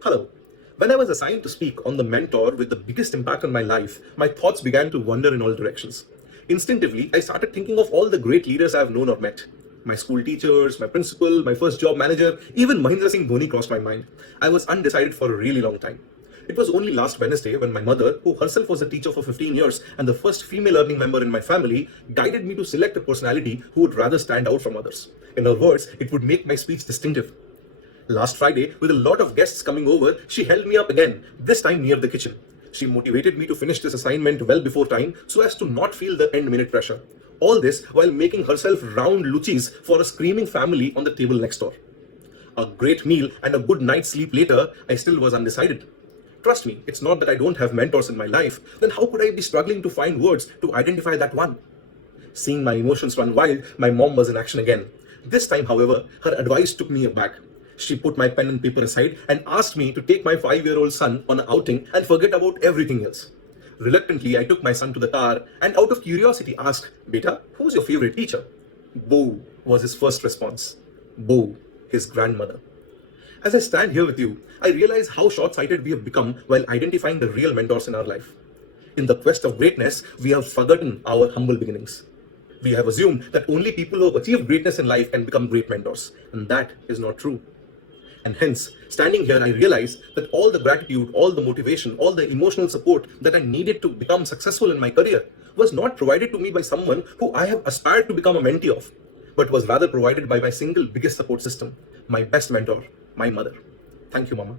Hello. When I was assigned to speak on the mentor with the biggest impact on my life, my thoughts began to wander in all directions. Instinctively, I started thinking of all the great leaders I have known or met. My school teachers, my principal, my first job manager, even Mahendra Singh Dhoni crossed my mind. I was undecided for a really long time. It was only last Wednesday when my mother, who herself was a teacher for 15 years and the first female learning member in my family, guided me to select a personality who would rather stand out from others. In her words, it would make my speech distinctive. Last Friday, with a lot of guests coming over, she held me up again, this time near the kitchen. She motivated me to finish this assignment well before time so as to not feel the end minute pressure. All this while making herself round luchis for a screaming family on the table next door. A great meal and a good night's sleep later, I still was undecided. Trust me, it's not that I don't have mentors in my life, then how could I be struggling to find words to identify that one? Seeing my emotions run wild, my mom was in action again. This time, however, her advice took me aback. She put my pen and paper aside and asked me to take my 5-year-old son on an outing and forget about everything else. Reluctantly, I took my son to the car and out of curiosity asked, Beta, who's your favorite teacher? Boo, was his first response. Boo, his grandmother. As I stand here with you, I realize how short-sighted we have become while identifying the real mentors in our life. In the quest of greatness, we have forgotten our humble beginnings. We have assumed that only people who have achieved greatness in life can become great mentors, and that is not true. And hence, standing here, I realize that all the gratitude, all the motivation, all the emotional support that I needed to become successful in my career was not provided to me by someone who I have aspired to become a mentee of, but was rather provided by my single biggest support system, my best mentor, my mother. Thank you, Mama.